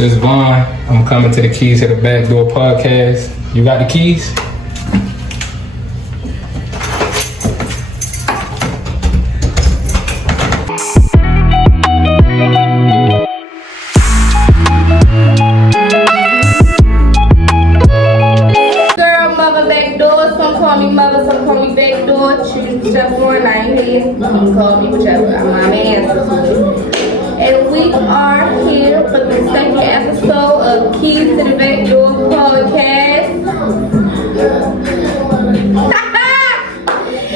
This is Vaughn. I'm coming to the Keys to the Backdoor podcast. You got the keys? Girl, mother backdoor. Some call me mother, some call me backdoor. Choose whichever one. I ain't here. You can call me whichever. I'm answer to it. And we are here for the second episode of Keys to the Backdoor podcast.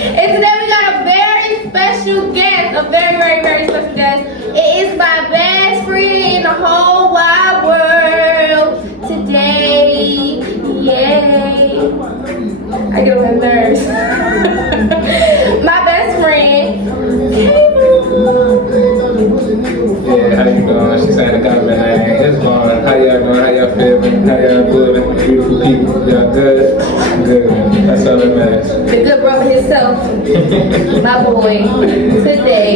And today we got a very special guest, a very special guest. It is my best friend in the whole wide world today. Yay! I get on my nerves. My best friend. Yeah, how you doing? She saying the government name. It's Vaughn. How y'all doing? How y'all feeling? How y'all doing? Beautiful people. Y'all good? Good. That's all that matters. The good brother himself, my boy, today.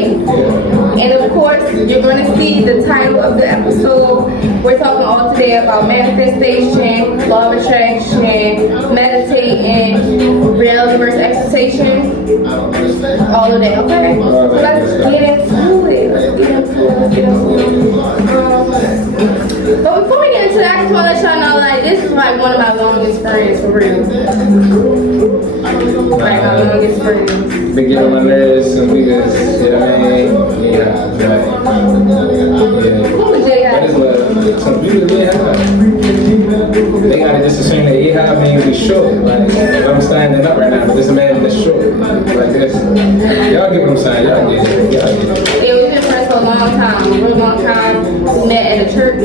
And of course, you're going to see the title of the episode. We're talking all today about manifestation, law of attraction, meditating, reality versus expectation, all of that, okay? So let's get into it. But before we get into that, I just want to let y'all know, like, this is like one of my longest friends, for real. Like, my longest friends. Been getting on my nerves and we just, you know what I mean? Yeah. Who was J.I.? That is what some people really have. They gotta just assume that yeah means he's short. Like, I'm standing up right now, but this man is short. Like this. Y'all get what I'm saying? Y'all get it. Yeah, we've been friends for a long time, a real long time. We met at a church.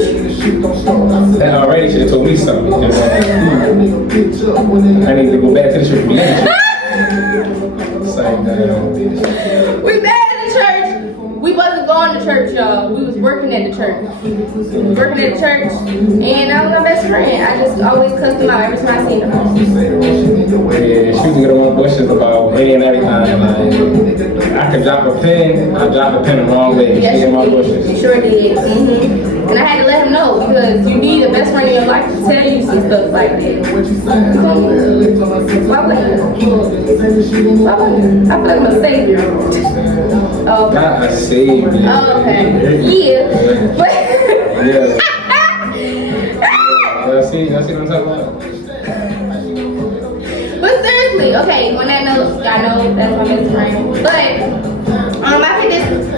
That already should have told me something. You know what I'm saying? I need to go back to the church. Same thing. We met at the church. We wasn't going to church, y'all. We was working at the church. And that was my best friend. I just always cussed him out every time I seen him. Yeah, she was getting on bushes about any and everything. Like, I could drop a pin, I dropped a pin the wrong way. Yes, she in my you bushes. did. You sure did. And I had to let him know because you need a best friend in your life to tell you some stuff like that. Why wouldn't you? I feel like I'm a savior. Oh, okay. Not a savior. Oh, okay. Yeah. But Yeah. Y'all see what I'm talking about? But seriously, okay, on that note, y'all know that's my best friend. But I think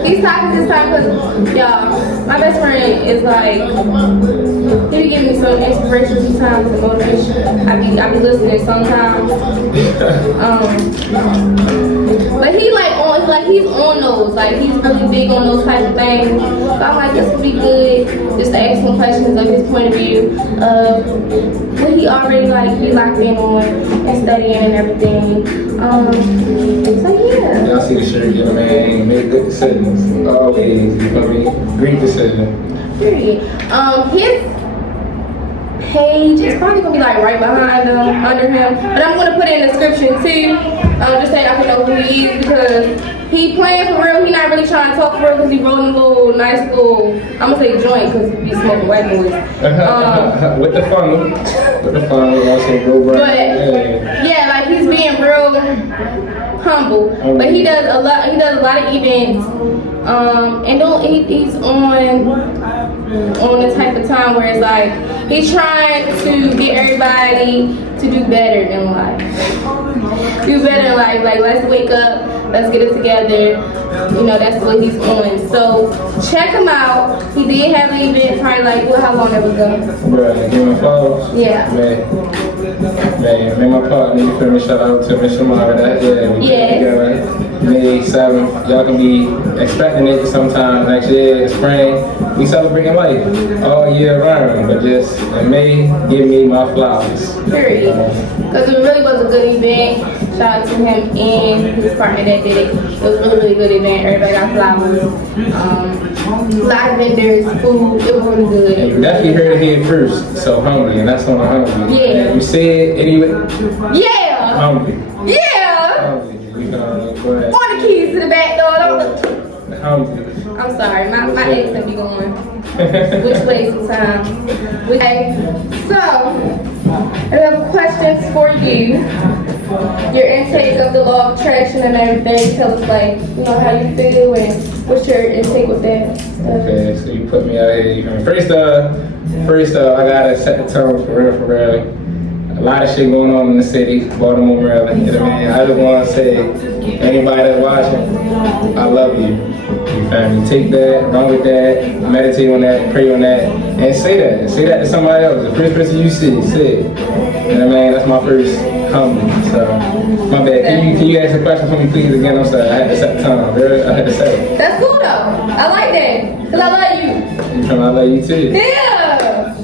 these topics this time because y'all, my best friend is like, he be giving me some inspiration sometimes and motivation. I be listening sometimes. But he's on those, like he's really big on those type of things. So I'm like, this would be good just to ask some questions of his point of view of what he already like be locked in on and studying and everything. So yeah. Y'all see the shirt, you know what I mean? Make good decisions. Always, you feel me? Great decision. Period. His page is probably gonna be like right behind him, under him. But I'm gonna put it in the description too. Just so y'all can know who he is because he playing for real. He not really trying to talk for real because he rolling a little nice little. I'm gonna say joint because he smoking white boys. With the funnel, I say go right. But yeah, like he's being real humble. But he does a lot. He does a lot of events. And he's on the type of time where it's like he's trying to get everybody to do better in life. Do better in life. Like let's wake up, let's get it together. You know, that's what he's on. So check him out. He did have an event probably like how long it was ago? Bruh, give me flowers. Yeah. Man, my partner, you feel me? Shout out to Miss Shamara. Yeah. May 7th, y'all can be expecting it sometime next year, spring. We celebrating life all year round, but just in May, give me my flowers. Period. Because it really was a good event. Shout out to him and his partner that did it. It was a really good event. Everybody got flowers. A lot of vendors, food. It was really good. You definitely heard it here first. So hungry, and that's on hungry. Yeah. You said anyway. Yeah. Hungry. Yeah. Hungry. We gonna go ahead. On the keys to the back door. I'm sorry, my accent be going which way sometimes. Okay, so I have questions for you. Your intake of the law of attraction and everything. Tell us like, how you feel and what's your intake with that stuff. Okay, so you put me out here. First off, I gotta set the tone for real. A lot of shit going on in the city, Baltimore, Maryland. You know what I mean? I just want to say, anybody that's watching, I love you. You feel me? Take that, run with that, meditate on that, pray on that, and say that. Say that to somebody else. The first person you see, say it. You know what I mean? That's my first comment. So, my bad. Can you ask a question for me, please? Again, I'm sorry. I had to set the time. Girl. I had to set it. That's cool though. I like that. Because I love you. You feel me? I love you too. Damn!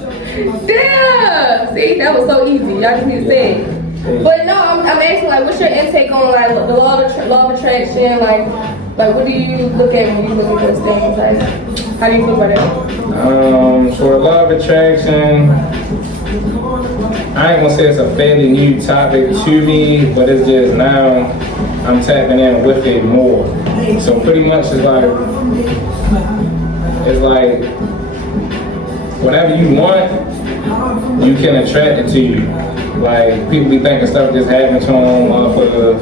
See, that was so easy. Y'all just need to say it. But no, I'm asking like, what's your intake on like the law of attraction? Like what do you look at when you look at those things? Like, how do you feel about that? For law of attraction, I ain't gonna say it's a fairly new topic to me, but it's just now I'm tapping in with it more. So pretty much it's like whatever you want, you can attract it to you. Like, people be thinking stuff just happened to them off of,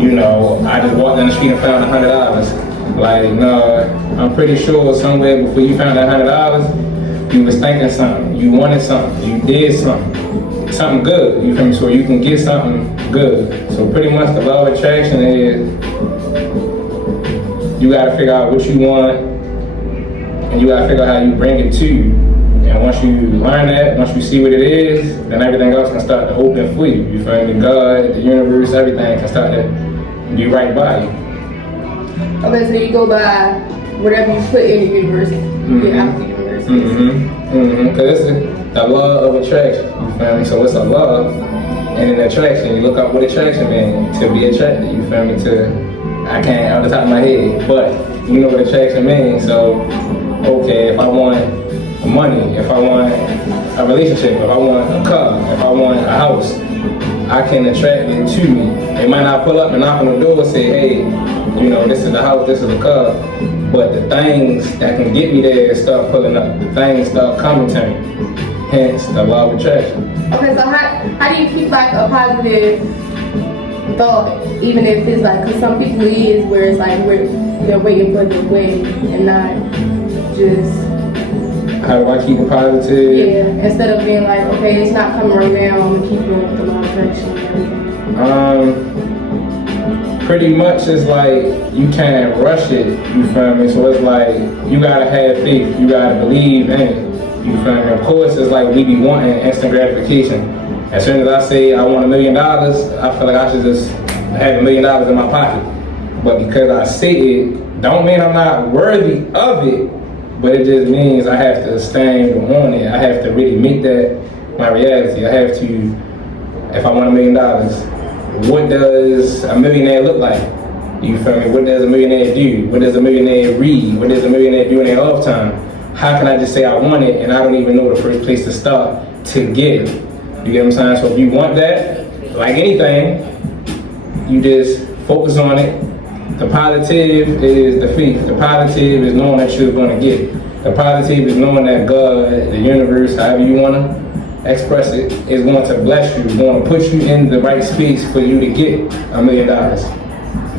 I just walked down the street and found $100. Like, no, I'm pretty sure somewhere before you found that $100, you was thinking something, you wanted something, you did something good, you feel me? So you can get something good. So pretty much the law of attraction is, you gotta figure out what you want, and you gotta figure out how you bring it to you. And once you learn that, once you see what it is, then everything else can start to open for you. You feel me? God, the universe, everything can start to be right by you. Okay, so you go by whatever you put in the universe, you get out of the universe. Because it's the law of attraction. You feel me? So it's a law and an attraction. You look up what attraction means, to be attracted. You feel me? I can't off the top of my head, but you know what attraction means. So, okay, if I want money, if I want a relationship, if I want a car, if I want a house, I can attract it to me. They might not pull up and knock on the door and say, hey, this is the house, this is the car, but the things that can get me there start pulling up. The things start coming to me. Hence, the law of attraction. Okay, so how do you keep like a positive thought, even if it's like, because some people is where it's like they're waiting for the win and not just. How do I keep it positive? Yeah, instead of being like, okay, it's not coming right now, I'm gonna keep going with the law of attraction and everything. Pretty much it's like you can't rush it, you feel me? So it's like you gotta have faith, you gotta believe in it, you feel me? Of course, it's like we be wanting instant gratification. As soon as I say I want $1 million, I feel like I should just have $1 million in my pocket. But because I say it, don't mean I'm not worthy of it. But it just means I have to stand on it. I have to really make that my reality. I have to, if I want $1 million, what does a millionaire look like? You feel me? What does a millionaire do? What does a millionaire read? What does a millionaire do in their off time? How can I just say I want it and I don't even know the first place to start to get it? You get what I'm saying? So if you want that, like anything, you just focus on it. The positive is the faith. The positive is knowing that you're going to get it. The positive is knowing that God, the universe, however you want to express it, is going to bless you, going to put you in the right space for you to get $1 million.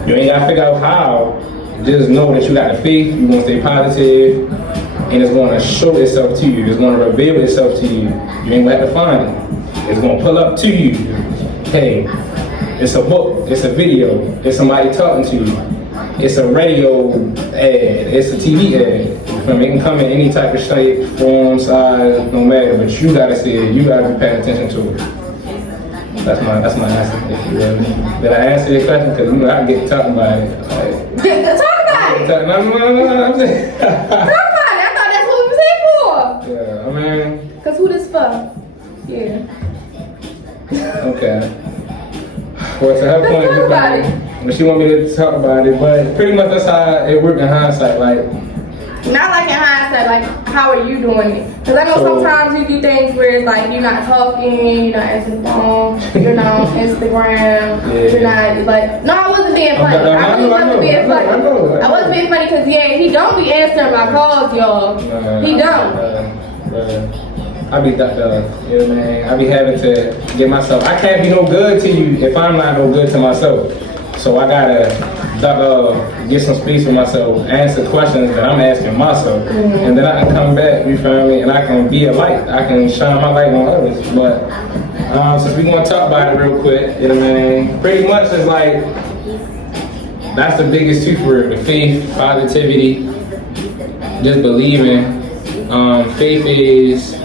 You ain't got to figure out how. Just know that you got the faith, you're going to stay positive, and it's going to show itself to you. It's going to reveal itself to you. You ain't going to have to find it. It's going to pull up to you. Hey, it's a book, it's a video, it's somebody talking to you, it's a radio ad, it's a TV ad. It can come in any type of shape, form, size, no matter, but you gotta see it, you gotta be paying attention to it. That's my answer, if you will. Did I answer your question? Because I can get talking about it. Talk about it! No, I'm saying. Talk about it, I thought that's what we was here for. Yeah, I mean. Because who this for? Yeah. Okay. Well, to her point, talk about it. She want me to talk about it, but pretty much that's how it worked in hindsight. Like, Not like in hindsight, like how are you doing it? Because I know sometimes you do things where it's like you're not talking, you're not answering the phone, you're not on Instagram, you're not like, no, I wasn't being funny. I really wasn't being funny. I wasn't being funny because he don't be answering my calls, y'all. He don't. I be ducked up, you know what I mean? I be having to get myself, I can't be no good to you if I'm not no good to myself. So I gotta get some space for myself, answer questions that I'm asking myself, and then I can come back, you feel me, and I can be a light. I can shine my light on others. But since we gonna talk about it real quick, you know what I mean? Pretty much it's like, that's the biggest two for real, the faith, positivity, just believing. Faith is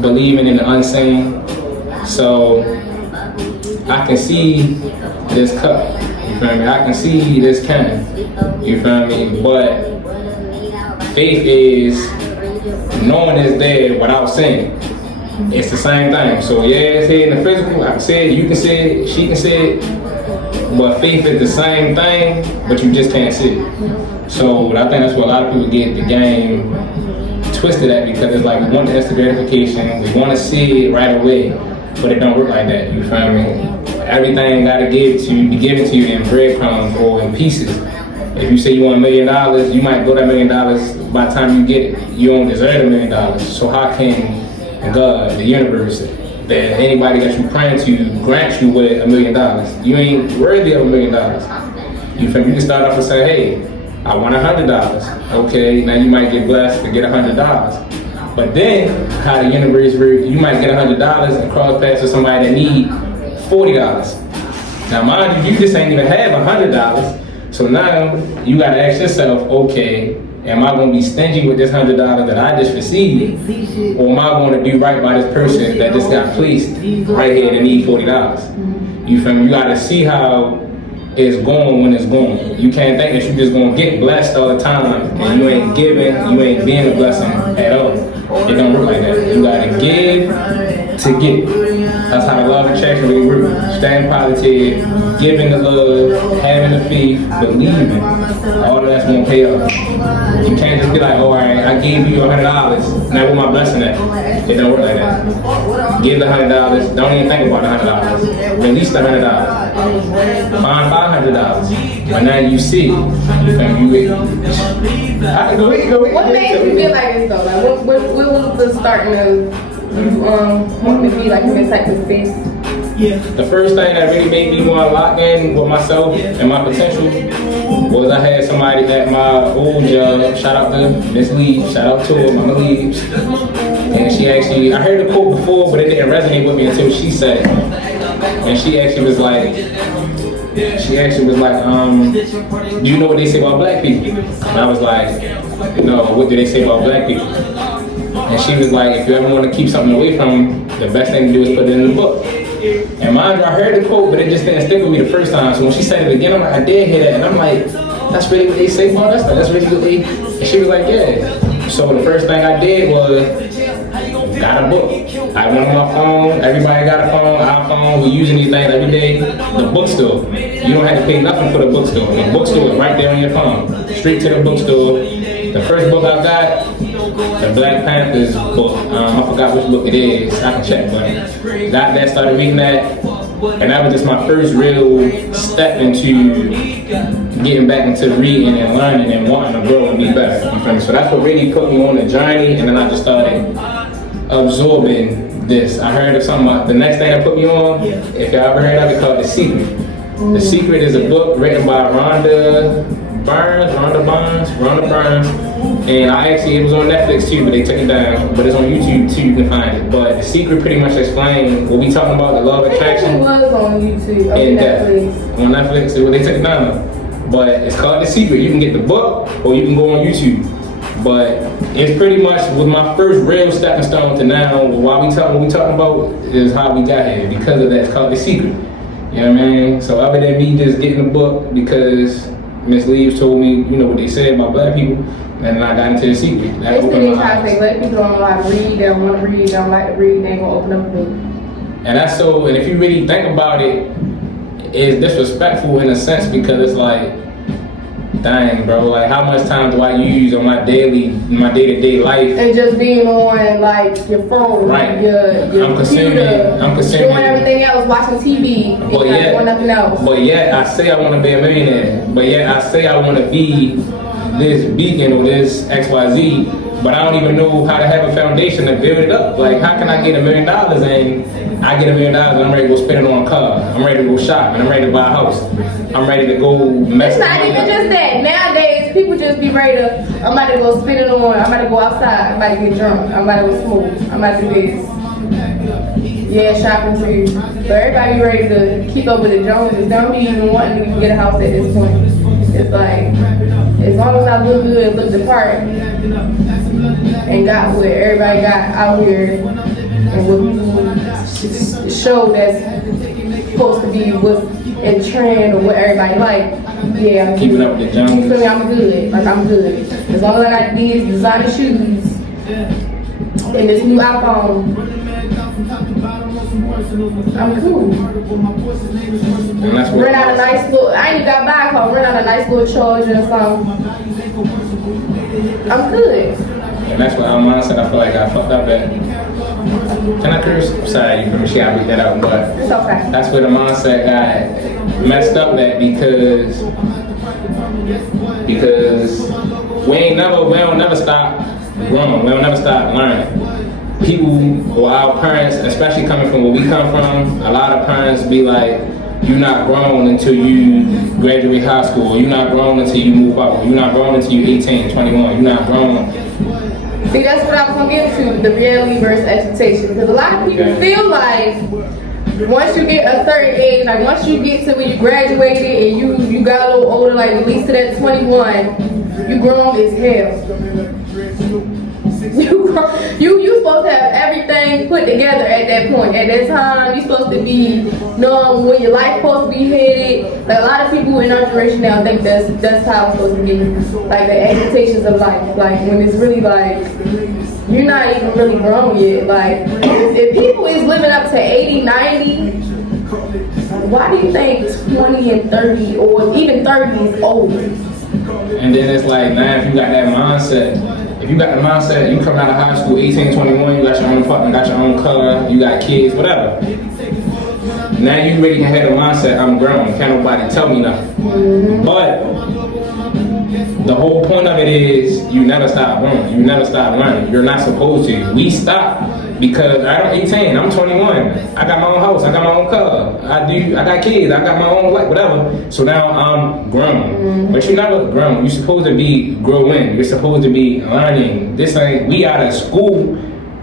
believing in the unseen. So I can see this cup. You feel me? I can see this can. You feel me? But faith is knowing it's there without seeing. It's the same thing. So yeah, it's here in the physical. I can see it, you can see it, she can see it. But faith is the same thing, but you just can't see it. So I think that's what a lot of people get the game twisted at, because it's like we want the instant gratification, we want to see it right away, but it don't work like that. You feel me? Everything gotta be given to you in breadcrumbs or in pieces. If you say you want $1 million, you might go that $1 million. By the time you get it, you don't deserve $1 million. So how can God, the universe, that anybody that you praying to grant you with $1 million? You ain't worthy of $1 million. You feel me? You can start off and say, hey, I want $100. Okay, now you might get blessed to get $100. But then, how the universe works, you might get $100 and cross paths with somebody that need $40. Now mind you, you just ain't even have $100. So now you gotta ask yourself, okay, am I gonna be stingy with this $100 that I just received? Or am I gonna do right by this person that just got placed right here and need $40? You feel me? You gotta see how it's going when it's going. You can't think that you're just gonna get blessed all the time and you ain't giving, you ain't being a blessing at all. It don't work like that. You gotta give to get. That's how the law of attraction really works. Staying positive, giving the love, having the faith, believing. All of that's gonna pay off. You can't just be like, oh, all right, I gave you $100. Now where my blessing at? It don't work like that. Give the $100. Don't even think about the $100. Release the $100. Find $500. But now you see, you think you will. What made you feel like this though? Like, what was the starting of you wanting to be like in this type of space? The first thing that really made me want to lock in with myself and my potential was I had somebody at my old job, shout out to Miss Lee, shout out to her, Mama Leaves. And she actually, I heard the quote before, but it didn't resonate with me until she said it. And she actually was like, do you know what they say about black people? And I was like, no, what do they say about black people? And she was like, if you ever want to keep something away from them, the best thing to do is put it in the book. And mind you, I heard the quote, but it just didn't stick with me the first time. So when she said it again, I'm like, I did hear that. And I'm like, that's really what they say about us? That's really what they... And she was like, yeah. So the first thing I did was, got a book. I went on my phone, everybody got a phone, iPhone, we using these things every day. The bookstore. You don't have to pay nothing for the bookstore. The bookstore is right there on your phone. Straight to the bookstore. The first book I got, the Black Panthers book. I forgot which book it is. I can check, but got that, started reading that. And that was just my first real step into getting back into reading and learning and wanting to grow and be better. So that's what really put me on the journey, and then I just started absorbing this. I heard of something, the next thing that put me on, if y'all ever heard of it, called The Secret. The Secret is a book written by Rhonda Burns, and it was on Netflix too, but they took it down, but it's on YouTube too, you can find it. But The Secret pretty much explains what we talking about, the law of attraction. It was on YouTube, On Netflix, they took it down. But it's called The Secret. You can get the book, or you can go on YouTube. But it's pretty much was my first real stepping stone to now. What we talking about is how we got here. Because of that, it's called The Secret. You know what I mean? So other than me just getting the book because Miss Leaves told me, you know what they said about black people, and then I got into The Secret. It's pretty hard to black people don't like to read, they don't want to read, they don't like to read, they ain't gonna open up a book. And that's so, and if you really think about it, it's disrespectful in a sense because it's like, Dang, bro, like how much time do I use on my day-to-day life? And just being on like your phone, right? Your I'm consuming, doing everything else, watching TV, but yet, doing nothing else. But yet I say I want to be a millionaire. But yet I say I want to be this beacon or this XYZ. But I don't even know how to have a foundation to build it up. Like, how can I get $1 million and I get $1 million and I'm ready to go spend it on a car. I'm ready to go shop and I'm ready to buy a house. I'm ready to go mess. It's not even just that. Nowadays, people just be ready to, I'm about to go spend it on, I'm about to go outside, I'm about to get drunk, I'm about to go smoke, I'm about to do this. Yeah, shopping too. But everybody be ready to keep up with the Joneses. They don't be even wanting to even get a house at this point. It's like, as long as I look good, look the part, and got what everybody got out here, and what people show that's supposed to be what's in trend or what everybody like, yeah, I'm keeping up with the Joneses. You feel me? I'm good. Like, I'm good. As long as I got these designer shoes and this new iPhone, I'm cool. And that's what rent out a nice little, I ain't even got buy a car, rent out a nice little charger or something. I'm good. And that's what our mindset I feel like I fucked up at. Can I curse? Sorry, you feel me? She gotta beat that out, but It's okay. that's where the mindset got messed up at because we don't never stop growing. We don't never stop learning. People or our parents, especially coming from where we come from, a lot of parents be like, you're not grown until you graduate high school, or you're not grown until you move out, or you're not grown until you're 18, 21, you're not grown. See, that's what I was gonna get to, the reality versus expectation. Because a lot of people feel like once you get a certain age, like once you get to when you graduated and you got a little older, like at least to that 21, you grown as hell. You supposed to have everything put together at that point. At that time, you supposed to be knowing when your life supposed to be headed. Like a lot of people in our generation now think that's how it's supposed to be. Like the expectations of life. Like when it's really like you're not even really grown yet. Like if people is living up to 80, 90, why do you think 20 and 30 or even 30 is old? And then it's like, man, if you got that mindset, if you got the mindset, you come out of high school, 18, 21, you got your own apartment, got your own car, you got kids, whatever. Now you really can have the mindset, I'm grown, can't nobody tell me nothing. Mm-hmm. But the whole point of it is you never stop growing, you never stop learning. You're not supposed to. We stop because I'm 18, I'm 21, I got my own house, I got my own car, I got kids, I got my own life, whatever. So now I'm grown. Mm-hmm. But you're never grown. You're supposed to be growing. You're supposed to be learning. This ain't, we out of school.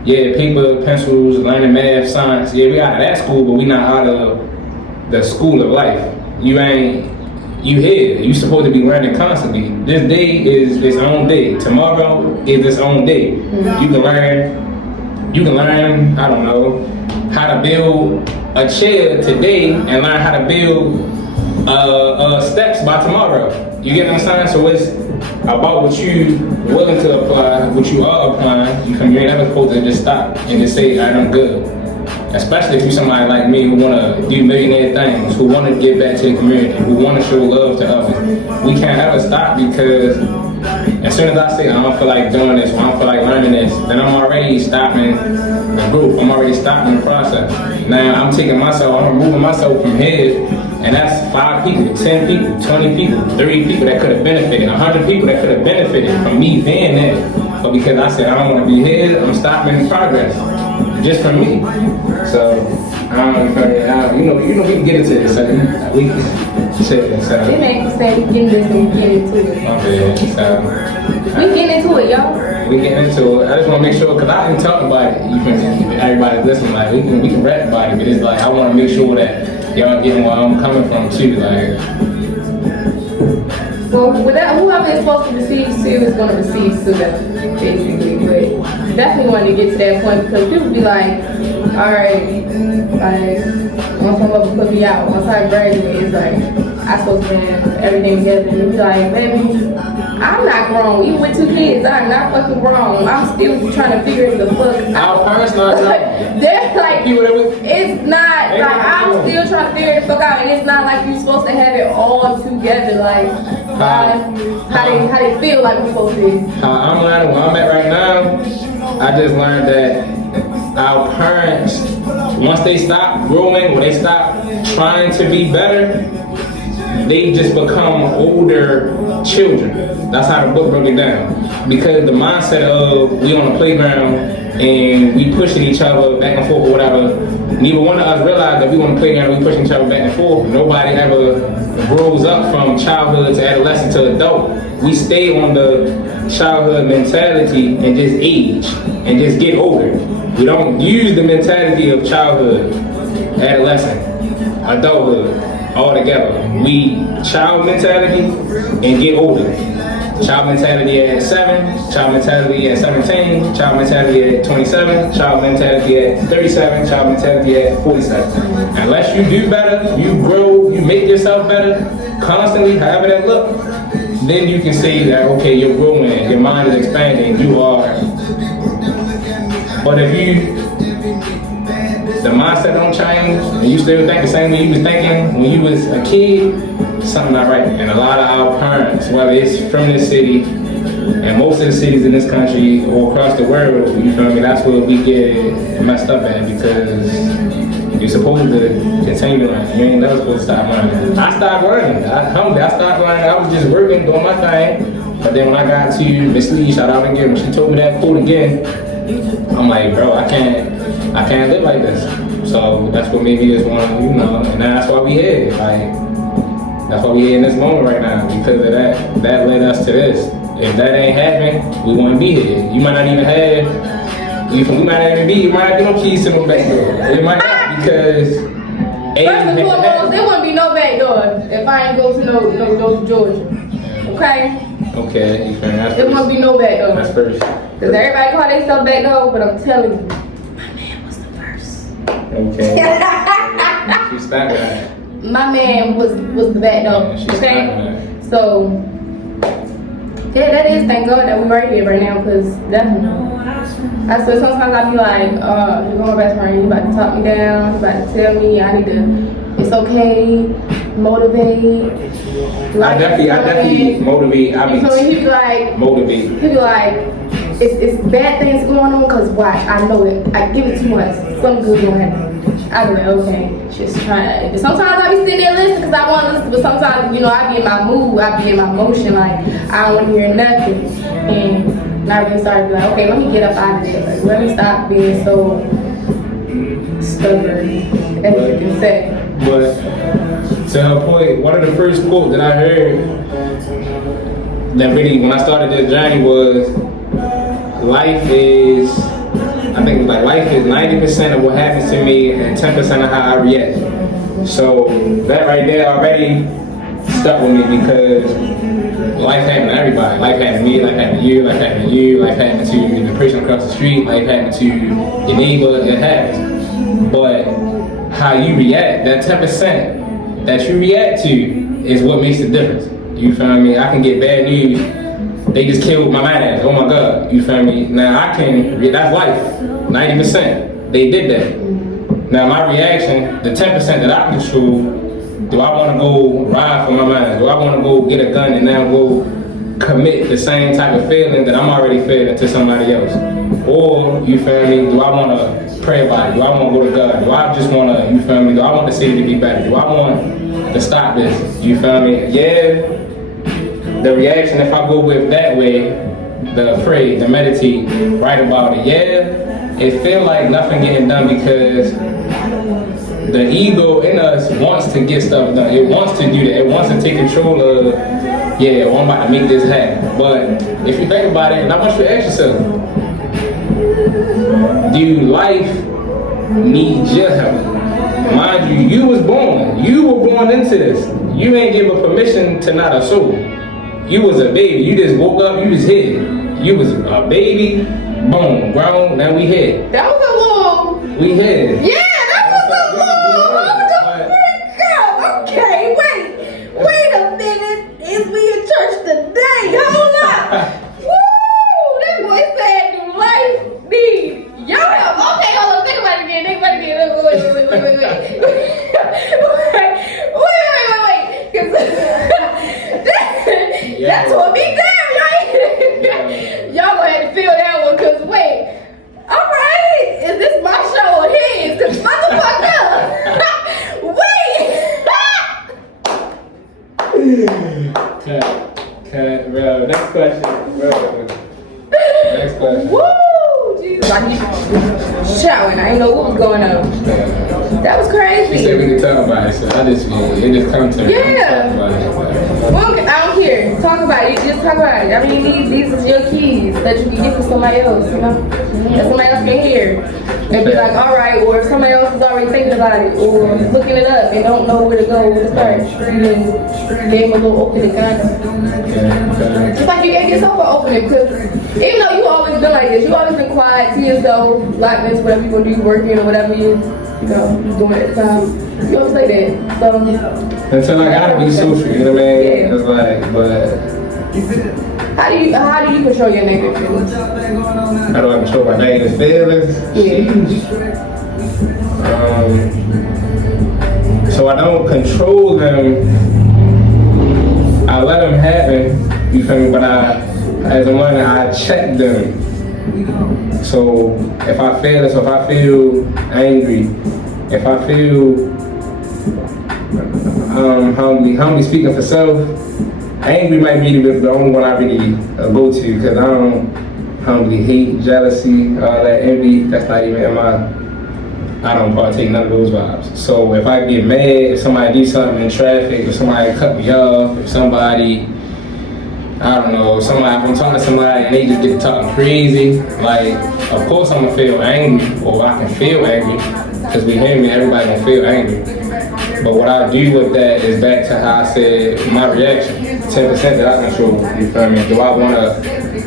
Yeah, paper, pencils, learning math, science. Yeah, we out of that school, but we not out of the school of life. You here. You supposed to be learning constantly. This day is its own day. Tomorrow is its own day. Mm-hmm. You can learn, I don't know, how to build a chair today and learn how to build steps by tomorrow. You get what I'm saying? So it's about what you willing to apply, what you are applying. You ain't never supposed to just stop and just say, I'm good. Especially if you're somebody like me who want to do millionaire things, who want to give back to the community, who want to show love to others. We can't ever stop because as soon as I say I don't feel like doing this, or I don't feel like learning this, then I'm already stopping the growth. I'm already stopping the process. Now I'm removing myself from here, and that's 5 people, 10 people, 20 people, 30 people that could have benefited, 100 people that could have benefited from me being there. But because I said I don't want to be here, I'm stopping the progress. Just from me. So I don't know, we can get into this. We can shit. So it makes you say we get into it. Okay, so we get into it, y'all. We get into it. I just want to make sure, because I didn't talk about it. You can everybody listening, like we can rap about it, but it's like I want to make sure that y'all getting where I'm coming from too, like. Well, whoever is supposed to receive Sue is going to receive Sue, basically. But definitely want to get to that point because people be like, all right, like, once my mother put me out, once I graduate, it's like, I supposed to have everything together. And be like, baby, I'm not grown. Even with 2 kids, I'm not fucking grown. I'm still trying to figure the fuck out. Our parents not grown. They're like, it's not, like, I'm still trying to figure the fuck out. And it's not like you're supposed to have it all together. Like, how they feel like we're supposed to be. I'm learning where I'm at right now. I just learned that our parents, once they stop growing, when they stop trying to be better, they just become older children. That's how the book broke it down. Because the mindset of we on the playground and we pushing each other back and forth or whatever, neither one of us realized that we on the playground, we pushing each other back and forth. Nobody ever grows up from childhood to adolescent to adult. We stay on the childhood mentality and just age and just get older. We don't use the mentality of childhood, adolescent, adulthood all together. We child mentality and get older. Child mentality at 7, child mentality at 17, child mentality at 27, child mentality at 37, child mentality at 47. Unless you do better, you grow, you make yourself better, constantly, however that look, then you can say that, okay, you're growing, your mind is expanding, you are. But if the mindset don't change, and you still think the same way you was thinking when you was a kid, something not right. And a lot of our parents, whether it's from this city, and most of the cities in this country or across the world, you feel me, that's where we get messed up at, because you're supposed to continue learning. You ain't never supposed to stop learning. I stopped learning. I stopped learning. I was just working, doing my thing. But then when I got to Miss Lee, shout out again, when she told me that quote again, I'm like, bro, I can't live like this. So that's what made me just want to, and that's why we here. Like, that's why we here in this moment right now, because of that. That led us to this. If that ain't happening, we wouldn't be here. You might not even have, you might not be no keys to no back door. It might not, because first and foremost, there wouldn't be no back door if I ain't go to no Georgia. Okay? Okay, you feel me? There wouldn't be no back door. That's first. Because everybody call themselves back door, but I'm telling you, my man was the first. Okay. She stopped that. My man was the back door. Yeah, okay? So, yeah, that is, thank God that we right here right now, because I swear sometimes I be like, you're going best friend, you about to talk me down, you about to tell me I need to, it's okay, motivate. I definitely motivate. So he be like, motivate. He be like, it's bad things going on, because watch, I know it. I give it 2 months, something good gonna happen. I be like, okay, just trying. Sometimes I be sitting there listening because I want to listen, but sometimes, I be in my mood, I be in my motion, like, I don't want to hear nothing. And now I start to be like, okay, let me get up out of there. Like, let me stop being so stubborn, as you can say. But to her point, one of the first quotes that I heard that really, when I started this journey, was life is 90% of what happens to me and 10% of how I react. So that right there already stuck with me, because life happened to everybody. Life happened to me, life happened to you, life happened to you, life happened to the person across the street, life happened to your neighbor, it happens. But how you react, that 10% that you react to is what makes the difference. You feel me? I can get bad news, they just killed my man, oh my God, you feel me? Now that's life, 90%, they did that. Now my reaction, the 10% that I control, do I want to go ride for my man? Do I want to go get a gun and now go commit the same type of feeling that I'm already feeling to somebody else? Or, you feel me, do I want to pray about it? Do I want to go to God? Do I just want to, you feel me, do I want the city to be better? Do I want to stop this? You feel me? Yeah, the reaction, if I go with that way, the pray, the meditate, write about it, yeah, it feel like nothing getting done, because the ego in us wants to get stuff done. It wants to do that. It wants to take control of, yeah, well, I'm about to make this happen. But if you think about it, and I want you to ask yourself, do life need your help? Mind you, you were born into this. You ain't give a permission to not a soul. You was a baby. You just woke up. You was here. You was a baby. Boom, grown. Now we here. That was a little. We here. Yeah, that was a little. Hold the freak up. Okay, wait. Wait. Cause that's what me damn, right? Y'all gonna have to feel that one, cause wait. Alright, is this my show or his? Cause motherfucker! Wait! Cut, bro. Next question, bro. Next question. Woo! Jesus. I need showering. I didn't know what was going on. That was crazy. She said we could talk about it, so it just comes to me. Yeah. Talk about it. Well, I don't care. Talk about it. Just talk about it. I mean, these are your keys that you can get to somebody else, you know? That somebody else can hear. And be like, all right, or if somebody else is already thinking about it, or looking it up and don't know where to go, where to start. You then gave them a little opening, kind of. Just like you gave yourself an opening, because even though you always been like this, you always been quiet to yourself, like this, whatever you gonna do, working or whatever you doing at the time. You always say that. So until I gotta be social, you know what I mean? Yeah. It's like, but how do you control your negative feelings? how do I control my negative feelings? Yeah. So I don't control them. I let them happen. You feel me? But as a man, I check them. So if I feel this, if I feel angry, if I feel humbly speaking for self, angry might be the only one I really go to, because I don't humbly hate, jealousy, all that envy. That's not even in my. I don't partake none of those vibes. So if I get mad, if somebody do something in traffic, if somebody cut me off, if somebody, I don't know, if I'm talking to somebody and they just get talking crazy, like, of course I'm gonna feel angry, or I can feel angry, because we human, everybody gonna feel angry. But what I do with that is back to how I said my reaction, 10% that I control, you feel me? Do I wanna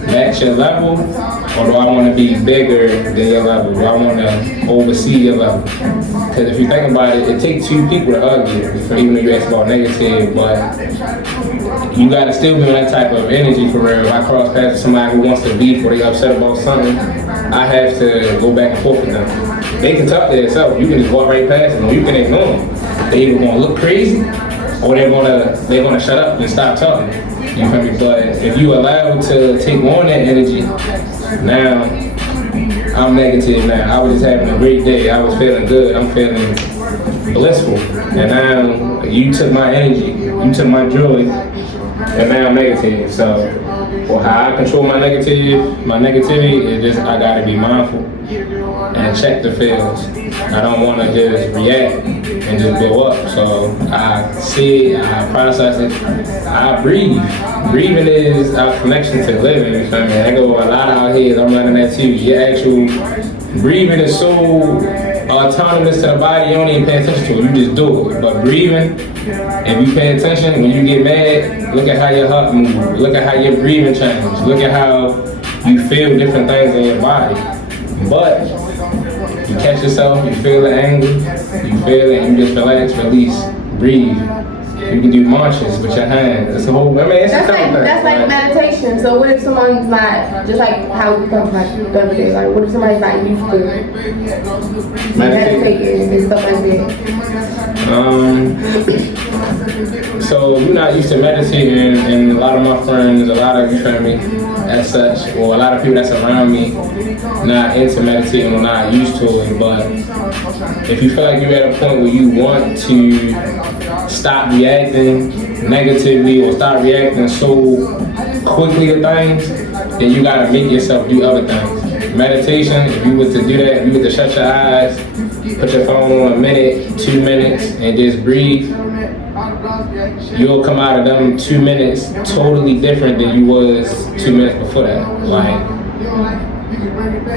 match your level, or do I wanna be bigger than your level? Do I wanna oversee your level? Because if you think about it, it takes two people to argue, even though you ask about negative, but you gotta still be in that type of energy for real. If I cross paths with somebody who wants to beef or they upset about something, I have to go back and forth with them. They can talk to themselves. You can just walk right past them, or you can ignore them. They either gonna look crazy, or they're gonna shut up and stop talking. You feel me? But if you allow to take on that energy, now I'm negative now. I was just having a great day. I was feeling good. I'm feeling blissful. And now you took my energy, you took my joy, and now I'm negative. So, well, how I control my negativity is just I gotta be mindful and check the feels. I don't want to just react and just blow up. So I see it, I process it, I breathe. Breathing is our connection to living. You feel me? I go a lot out here. I'm learning that too. Your actual breathing is so autonomous to the body. You don't even pay attention to it. You just do it. But breathing, if you pay attention, when you get mad, look at how your heart moves. Look at how your breathing changes. Look at how you feel different things in your body. But you catch yourself, you feel the anger, you feel it, and you just relax, release, breathe. You can do marches with your hands. It's a whole, I mean, it's that's like meditation. So what if someone's not, just like how we come like the other day, like what if somebody's not used to meditating and stuff like that? So you're not used to meditating, and a lot of my friends, a lot of, you feel me, as such, or a lot of people that's around me, not into meditating or not used to it. But if you feel like you're at a point where you want to stop reacting negatively or stop reacting so quickly to things, then you gotta make yourself do other things. Meditation, if you were to do that, if you were to shut your eyes, put your phone on a minute, 2 minutes, and just breathe, you'll come out of them 2 minutes totally different than you was 2 minutes before that. Like,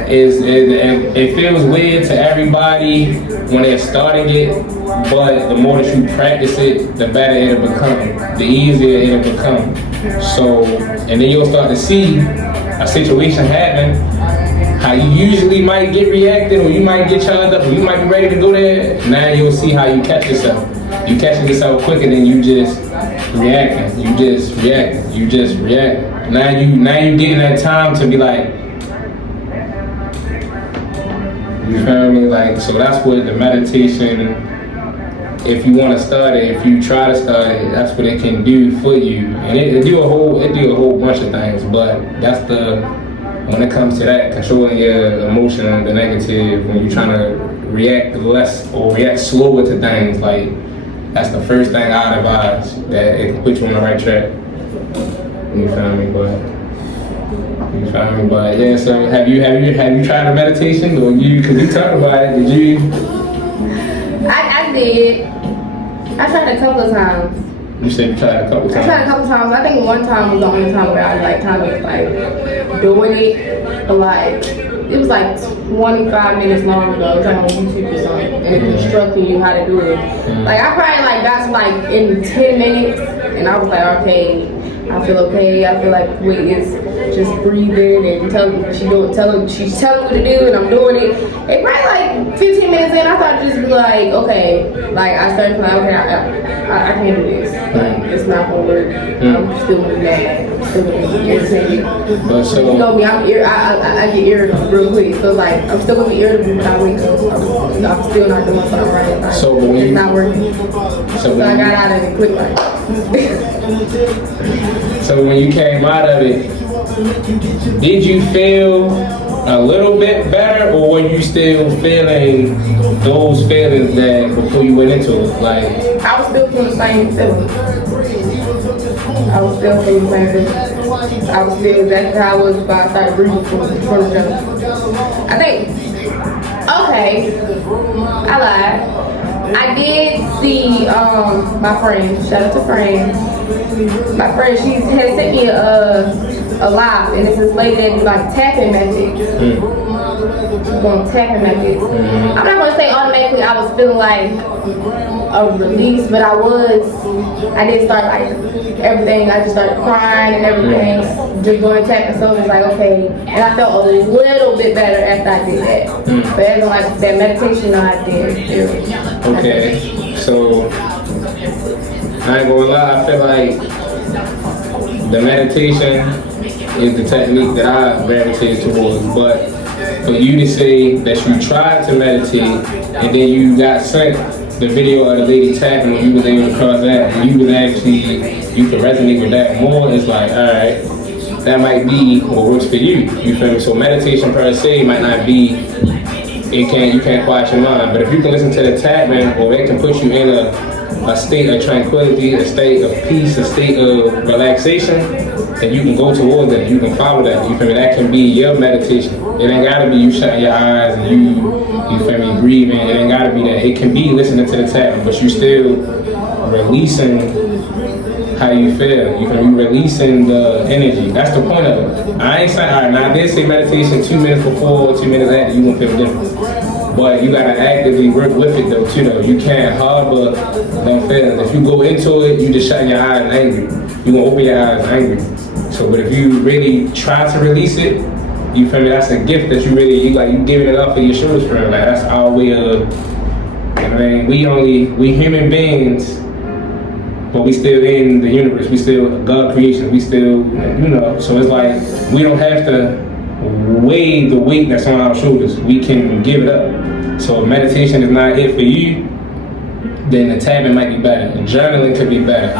it feels weird to everybody when they're starting it, but the more that you practice it, the better it'll become, the easier it'll become. So, and then you'll start to see a situation happen, how you usually might get reacted, or you might get charged up, or you might be ready to go there. Now you'll see how you catch yourself. You catching yourself quicker than you just reacting. You just react. Now you getting that time to be like, you feel me? Like, so that's what the meditation if you want to start it, if you try to start it, that's what it can do for you. And it do a whole bunch of things, but that's when it comes to that, controlling your emotion and the negative, when you're trying to react less or react slower to things, like that's the first thing I'd advise, that it can put you on the right track. You feel me? But yeah, so have you tried a meditation, or because you talked about it, did you? I did. I tried a couple of times. You said you tried a couple times? I tried a couple times. I think one time was the only time where I like kind of like doing it, but like it was like 25 minutes long ago. It was like on YouTube or something, and it was instructing you how to do it. Like I probably like got to like in 10 minutes, and I was like, okay, I feel okay. I feel like wait is just breathing and telling me she's telling me what to do, and I'm doing it. And probably like 15 minutes in, I thought I'd just be like, okay, like I started like, okay, I can't do this. Like it's not gonna work. I'm still gonna be mad. I'm still gonna be irritated. But so you know me, I get irritable real quick. So like I'm still gonna be irritable when I wake up. I'm still not doing something right. Like, so it's not working. So I got out of it quick like. So when you came out of it, did you feel a little bit better, or were you still feeling those feelings that before you went into it? Like I was still feeling the same feeling. I was still feeling the same feeling. I was still exactly how I was before I started breathing from the jump. I think, okay, I lied. I did see my friend, shout out to friend. My friend, she had sent me a live, and it's this lady that do like tapping methods. She's doing tapping methods. I'm not gonna say automatically I was feeling like a release, but I did start like everything. I just started crying and everything, just doing tapping. So it was like okay, and I felt a little bit better after I did that. But as in like that meditation, I did. Okay, so I ain't gonna lie, I feel like the meditation is the technique that I gravitate towards, but for you to say that you tried to meditate and then you got sent the video of the lady tapping when you was able to cross that and you could resonate with that more, it's like, alright, that might be what works for you. You feel me? So meditation per se might not be, you can't quiet your mind, but if you can listen to the tapping, or it can put you in a state of tranquility, a state of peace, a state of relaxation, then you can go towards that, you can follow that, you feel me? That can be your meditation. It ain't gotta be you shutting your eyes and you feel me, breathing. It ain't gotta be that. It can be listening to the tapping, but you still releasing how you feel. You can be releasing the energy. That's the point of it. I ain't saying, alright, now I did say meditation 2 minutes before, 2 minutes after, you won't feel different. But you gotta actively work with it though too though. You can't harbor them feelings. If you go into it, you just shutting your eyes angry. You gonna open your eyes angry. So but if you really try to release it, you feel me, that's a gift that you giving it up for your shoulders for. Like that's our way of, I mean, we human beings, but we still in the universe, we still God creation, we still, so it's like we don't have to weigh the weight that's on our shoulders. We can give it up. So if meditation is not it for you, then the tapping might be better. Journaling could be better.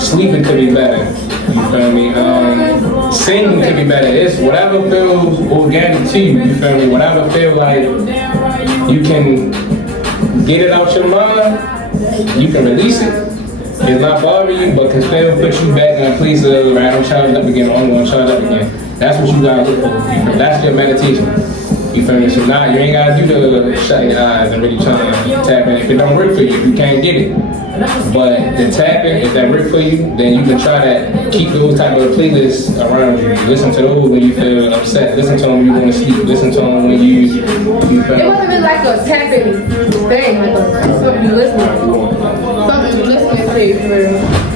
Sleeping could be better. You feel me? Singing could be better. It's whatever feels organic to you. You feel me? Whatever feels like you can get it out your mind, you can release it. It's not bothering you, but can still put you back in a place of, right, I'm charged up again, I'm going to charge up again. That's what you gotta look for. You feel me? That's your meditation. You feel me? So now you ain't gotta do the shut your eyes and really try to tap in. If it don't work for you, you can't get it. But the tapping, if that work for you, then you can try to keep those type of playlists around you. Listen to those when you feel upset. Listen to them when you want to sleep. Listen to them when you feel. It wasn't really like a tapping thing, like something you listening to. Something you listening to, for real.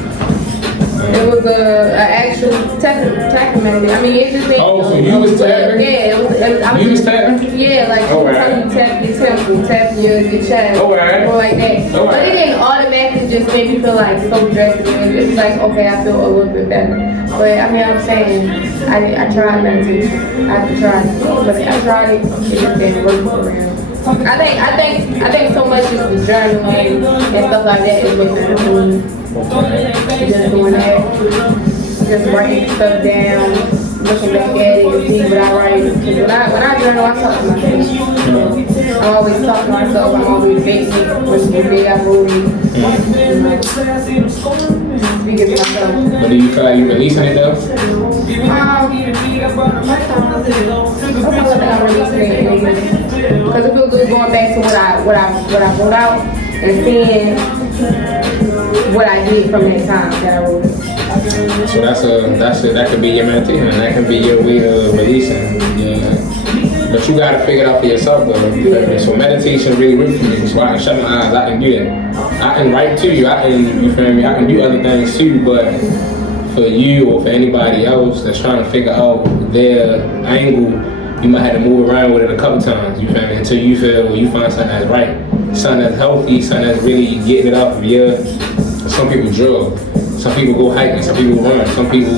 It was a actual tapping method. I mean, it just made. Oh, so you was tapping? Yeah, you was tapping? Yeah, like telling you tap your temple, tap your chest, or like that. But it didn't automatically just make me feel like so dressed. It was like, okay, I feel a little bit better. But I mean, I'm saying, I tried meditation. I tried it, but I tried it. It just didn't work for real. I think so much is the journaling and stuff like that is what people need. Just doing that, just writing stuff down, looking back at it and see what I write. Because when I journal, I talk to myself. I'm always talking to myself. I'm always basic. When the day I move, speaking to myself. But do you feel like you releasing it though? I'm releasing it. Because it feels good going back to what I wrote out and seeing what I did from that time that I wrote it. So that could be your meditation, that can be your way of releasing. Yeah. But you gotta figure it out for yourself though. You feel me? So meditation really works for me. So I can shut my eyes, I can do that. I can write to you, you feel me? I can do other things too, but for you or for anybody else that's trying to figure out their angle, you might have to move around with it a couple times, you feel me? Until you feel you find something that's right, something that's healthy, something that's really getting it off of your. Some people drug, some people go hiking, some people run, some people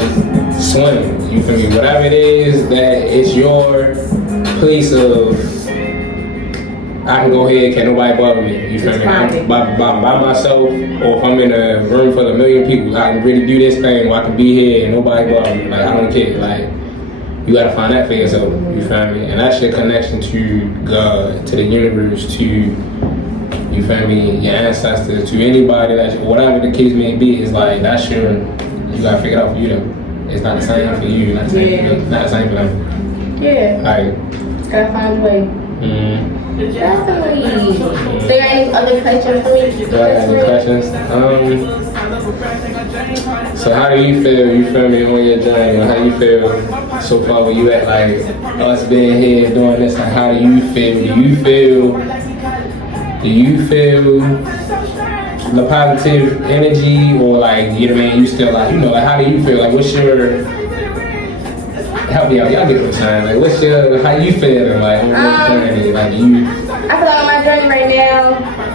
swim, you feel me? Whatever it is that it's your place of, I can go ahead, can't nobody bother me, you feel me? I'm by myself, or if I'm in a room full of a million people, I can really do this thing, or I can be here and nobody bother me, like I don't care, like you gotta find that for yourself, you feel me? And that's your connection to God, to the universe, to, you feel me, your ancestors, to anybody, that whatever the case may be, it's like, that's your, you gotta figure it out for you though. It's not the same for you, not the same for me, not the same for them. Yeah. Like, just gotta find a way. Definitely. There any other questions for me? Do I have any questions? So how do you feel, you feel me, on your journey? How do you feel so far where you at, like, us being here doing this, like, how do you feel? Do you feel the positive energy, or like, you know what I mean, you still like, you know, like, how do you feel? Like, what's your, help me out, y'all get what I'm saying, like, what's your, how you feeling, like, on your journey, like, you? I feel like on my journey right now,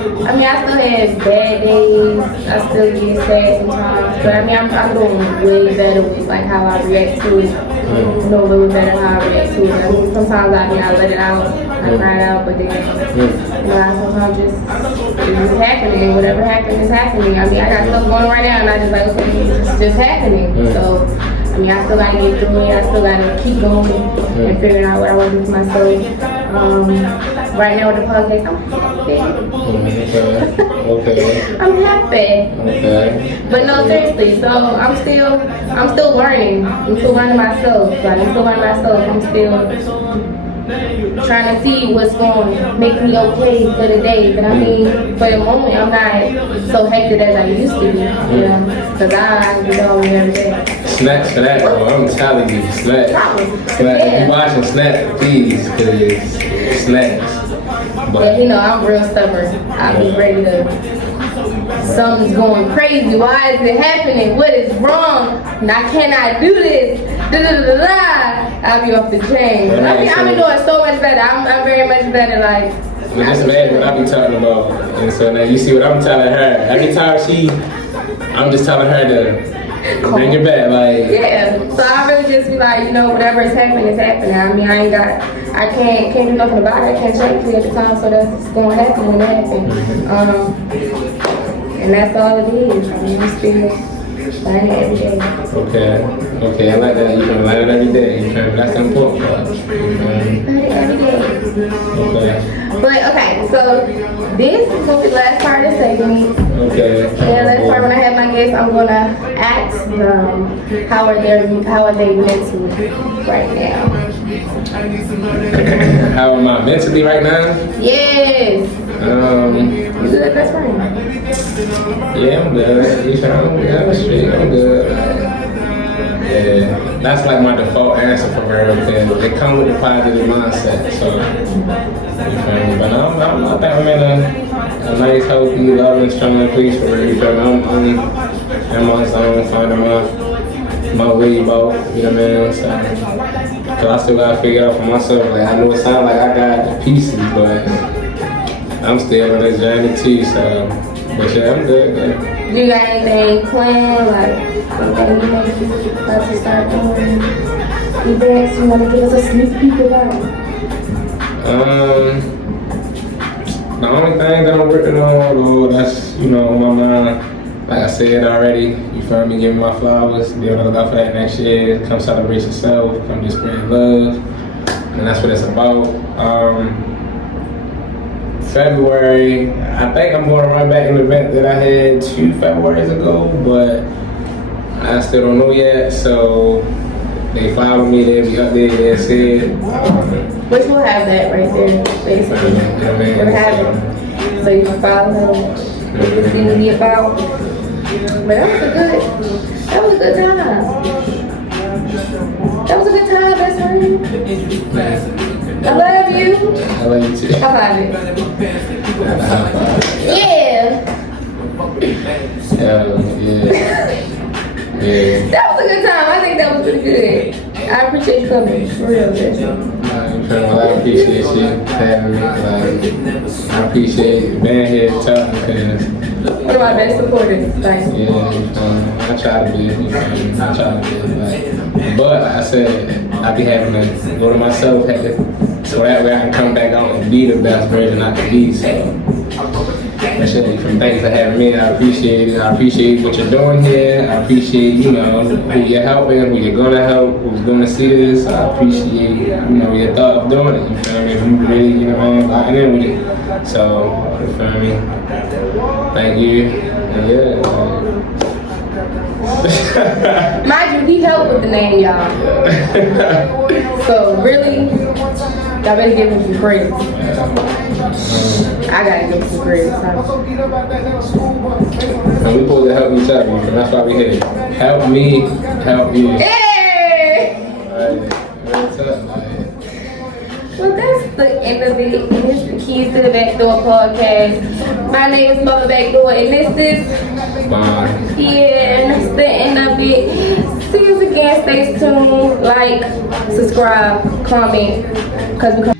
I mean, I still have bad days, I still get sad sometimes, but I mean, I'm doing way better with, like, how I react to it. Way better how I react to it. I mean, sometimes I let it out, I cry it out, but then, I sometimes it's happening, whatever happens is happening. I mean, I got stuff going on right now, and I just like, okay, it's just happening. So, I mean, I still gotta get through it, I still gotta keep going and figuring out what I want to do for myself. Right now with the podcast, I'm happy. Okay. I'm happy. Okay. But no, seriously, so I'm still learning. I'm still learning myself. I'm still trying to see what's going to make me okay for the day. But I mean, for the moment, I'm not so hectic as I used to be, you know, because I do all every day. Snaps for that, bro. I'm telling you, snaps. Yeah. If you watching Snaps, please, because snaps. But you know, I'm real stubborn. I'll be ready to, something's going crazy. Why is it happening? What is wrong? I cannot do this. I'll be off the chain. I've been doing so much better. I'm very much better. Like, this man, what I be talking about. And so now you see what I'm telling her. Every time I'm just telling her to bring it back. Like, yeah. So I really just be like, you know, whatever is happening is happening. I mean, I can't do nothing about it. I can't change it at the time, so that's going to happen when it happens. And that's all it is. I mean, we still learning every day. Okay, I like that. You can learn it every day. You can, that's the important part. Learn it every day. Okay. But okay, so this is going to be the last part of the segment. Okay. And last part, when I have my guests, I'm gonna ask them how are they mentally right now. How am I mentally right now? Yes. You good, best friend? Yeah, I'm good. I'm straight. I'm good. Yeah, that's like my default answer for everything. They come with a positive mindset, so you feel me? But I think I'm in a nice, healthy, loving, strong place for real. You feel me? I'm in my zone, finding my way about, you know what I mean? So, cause I still gotta figure out for myself. Like, I know it sounds like I got the pieces, but I'm still on this journey too. So, but yeah, I'm good. You got anything planned, like something you about to start doing? Events you want to give us a sneak peek about? The only thing that I'm working on, though, that's, you know, on my mind, like I said already, you feel me, give me my flowers, be on the lookout for that next year, come celebrate yourself, come just spread love, and that's what it's about. February, I think I'm going to run back an event that I had 2 Februarys ago, but I still don't know yet, so they follow me, they'll be up there, they said. Which will have that right there, basically. We'll have it. So you can follow him, you can see what he about. But that was a good time. That was a good time, best friend. I love you. I love you too. I love it. Yeah. Yeah. That was a good time. I think that was pretty good. I appreciate you coming. For real, I appreciate you having me. Like, I appreciate being here talking because one of my best supporters. Like, I try to be. But like I said, I be having to go to myself, so that way I can come back out and be the best version I can be. So. Thanks for having me. I appreciate it. I appreciate what you're doing here. I appreciate, you know, who you're helping, who you're gonna help, who's gonna see this. I appreciate, you know, your thought of doing it. You feel me? You really, you know, locking in with it. So, you feel me? Thank you. And yeah. mind you, he helped with the name, y'all. So really, y'all better give him some credit. I gotta give him some credit. And we supposed to help each other, and that's why we here. Help me, help you. Hey! Well, that's the end of it. And this is the Keys to the Backdoor podcast. My name is Mother Backdoor, and this is Vaughn. Yeah, and that's the end of it. See you again. Stay tuned. Like, subscribe, comment, because we come.